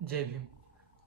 जय भीम।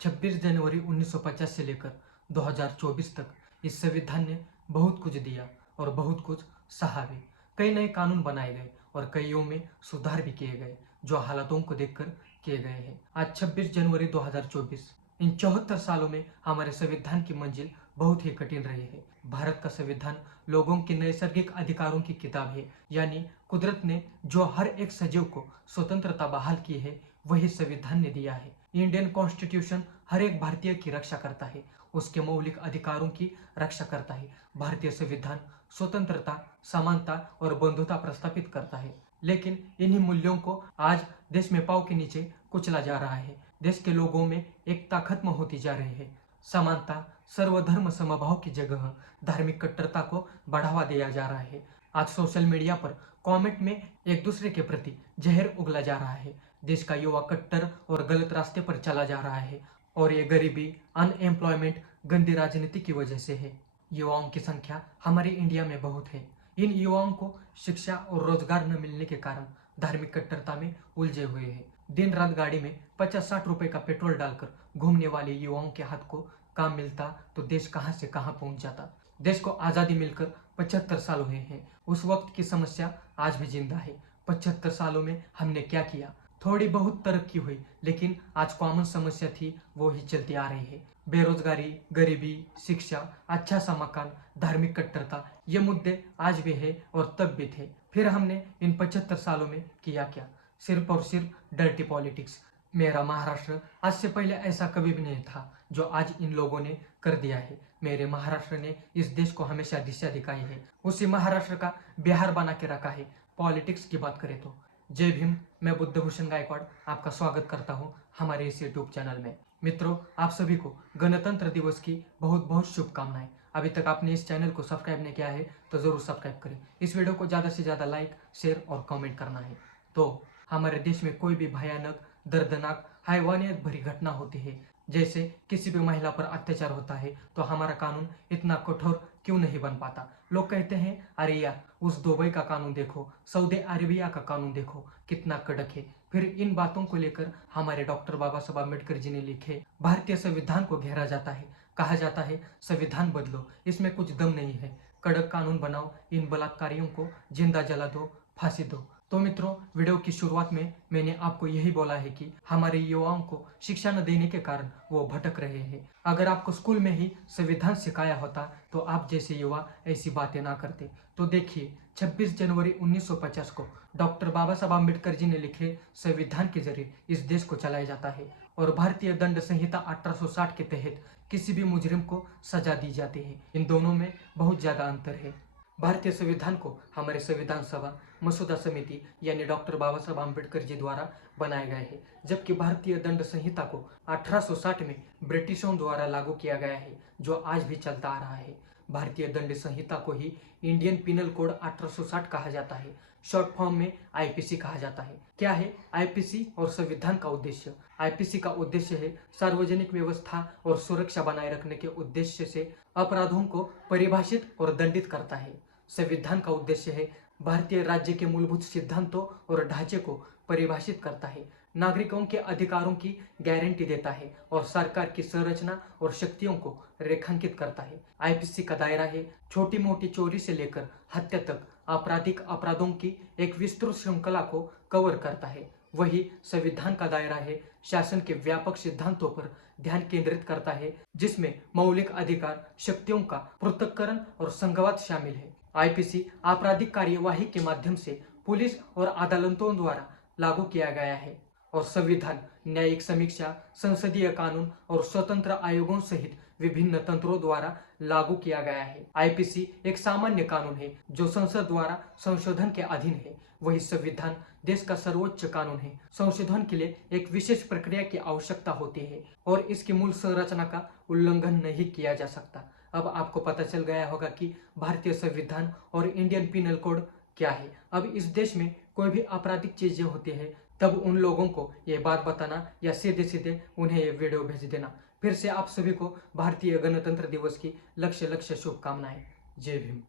26 जनवरी 1950 से लेकर 2024 तक इस संविधान ने बहुत कुछ दिया और बहुत कुछ सहा भी। कई नए कानून बनाए गए और कईयों में सुधार भी किए गए जो हालातों को देखकर किए गए हैं। आज 26 जनवरी 2024, इन 74 सालों में हमारे संविधान की मंजिल बहुत ही कठिन रही है। भारत का संविधान लोगों के नैसर्गिक अधिकारों की किताब है, यानी कुदरत ने जो हर एक सजीव को स्वतंत्रता बहाल की है वही संविधान ने दिया है। इंडियन कॉन्स्टिट्यूशन हर एक भारतीय की रक्षा करता है, उसके मौलिक अधिकारों की रक्षा करता है। भारतीय संविधान स्वतंत्रता, समानता और बंधुता प्रस्तावित करता है, लेकिन इन्हीं मूल्यों को आज देश में पांव के नीचे कुचला जा रहा है। देश के लोगों में एकता खत्म होती जा रही है। समानता, सर्वधर्म समभाव की जगह धार्मिक कट्टरता को बढ़ावा दिया जा रहा है। आज सोशल मीडिया पर कमेंट में एक दूसरे के प्रति जहर उगला जा रहा है। देश का युवा कट्टर और गलत रास्ते पर चला जा रहा है और ये गरीबी, अनएम्प्लॉयमेंट, गंदी राजनीति की वजह से है। युवाओं की संख्या हमारे इंडिया में बहुत है। इन युवाओं को शिक्षा और रोजगार न मिलने के कारण धार्मिक कट्टरता में उलझे हुए हैं। दिन रात गाड़ी में 50-60 रुपए का पेट्रोल डालकर घूमने वाले युवाओं के हाथ को काम मिलता तो देश कहां से कहां पहुंच जाता। देश को आजादी मिलकर 75 साल हुए हैं। उस वक्त की समस्या आज भी जिंदा है। 75 सालों में हमने क्या किया? थोड़ी बहुत तरक्की हुई, लेकिन आज कॉमन समस्या थी वो ही चलती आ रही है। बेरोजगारी, गरीबी, शिक्षा, अच्छा सा मकान, धार्मिक कट्टरता, ये मुद्दे आज भी है और तब भी थे। फिर हमने इन 75 सालों में किया क्या? सिर्फ और सिर्फ डर्टी पॉलिटिक्स। मेरा महाराष्ट्र आज से पहले ऐसा कभी भी नहीं था जो आज इन लोगों ने कर दिया है। मेरे महाराष्ट्र ने इस देश को हमेशा दिशा दिखाई है, उसी महाराष्ट्र का बिहार बना के रखा है। पॉलिटिक्स की बात करें तो जय भीम। मैं बुद्धभूषण गायकवाड़ आपका स्वागत करता हूं हमारे इस यूट्यूब चैनल में। मित्रों, आप सभी को गणतंत्र दिवस की बहुत बहुत शुभकामनाएं। अभी तक आपने इस चैनल को सब्सक्राइब नहीं किया है तो जरूर सब्सक्राइब करें। इस वीडियो को ज़्यादा से ज़्यादा लाइक, शेयर और कमेंट करना है। तो हमारे देश में कोई भी भयानक, दर्दनाक, हैवानियत भरी घटना होती है, जैसे किसी भी महिला पर अत्याचार होता है, तो हमारा कानून इतना कठोर क्यों नहीं बन पाता? लोग कहते हैं अरे यार उस दुबई का कानून देखो, सऊदी अरेबिया का कानून देखो, कितना कड़क है। फिर इन बातों को लेकर हमारे डॉक्टर बाबा साहब अम्बेडकर जी ने लिखे भारतीय संविधान को घेरा जाता है। कहा जाता है संविधान बदलो, इसमें कुछ दम नहीं है। कड़क कानून बनाओ, इन बलात्कारियों को जिंदा जला दो, फांसी दो। तो मित्रों, वीडियो की शुरुआत में मैंने आपको यही बोला है कि हमारे युवाओं को शिक्षा न देने के कारण वो भटक रहे हैं। अगर आपको स्कूल में ही संविधान सिखाया होता तो आप जैसे युवा ऐसी बातें ना करते। तो देखिए, 26 जनवरी 1950 को डॉक्टर बाबा साहब आम्बेडकर जी ने लिखे संविधान के जरिए इस देश को चलाया जाता है और भारतीय दंड संहिता 1860 के तहत किसी भी मुजरिम को सजा दी जाती है। इन दोनों में बहुत ज्यादा अंतर है। भारतीय संविधान को हमारे संविधान सभा मसौदा समिति यानी डॉक्टर बाबा साहब आम्बेडकर जी द्वारा बनाया गया है, जबकि भारतीय दंड संहिता को 1860 में ब्रिटिशों द्वारा लागू किया गया है, जो आज भी चलता आ रहा है। भारतीय दंड संहिता को ही इंडियन पिनल कोड 1860 कहा जाता है। शॉर्ट फॉर्म में आईपीसी कहा जाता है। क्या है आईपीसी और संविधान का उद्देश्य? आईपीसी का उद्देश्य है सार्वजनिक व्यवस्था और सुरक्षा बनाए रखने के उद्देश्य से अपराधों को परिभाषित और दंडित करता है। संविधान का उद्देश्य है भारतीय राज्य के मूलभूत सिद्धांतों और ढांचे को परिभाषित करता है, नागरिकों के अधिकारों की गारंटी देता है और सरकार की संरचना और शक्तियों को रेखांकित करता है। आईपीसी का दायरा है छोटी मोटी चोरी से लेकर हत्या तक आपराधिक अपराधों की एक विस्तृत श्रृंखला को कवर करता है। वही संविधान का दायरा है शासन के व्यापक सिद्धांतों पर ध्यान केंद्रित करता है, जिसमें मौलिक अधिकार, शक्तियों का पृथक्करण और संघवाद शामिल है। आईपीसी आपराधिक कार्यवाही के माध्यम से पुलिस और अदालतों द्वारा लागू किया गया है और संविधान न्यायिक समीक्षा, संसदीय कानून और स्वतंत्र आयोगों सहित विभिन्न तंत्रों द्वारा लागू किया गया है। आईपीसी एक सामान्य कानून है जो संसद द्वारा संशोधन के अधीन है। वही संविधान देश का सर्वोच्च कानून है। संशोधन के लिए एक विशेष प्रक्रिया की आवश्यकता होती है और इसकी मूल संरचना का उल्लंघन नहीं किया जा सकता। अब आपको पता चल गया होगा कि भारतीय संविधान और इंडियन पिनल कोड क्या है। अब इस देश में कोई भी आपराधिक चीजें होती है तब उन लोगों को ये बात बताना या सीधे सीधे उन्हें ये वीडियो भेज देना। फिर से आप सभी को भारतीय गणतंत्र दिवस की लक्ष्य शुभकामनाएं। जय भीम।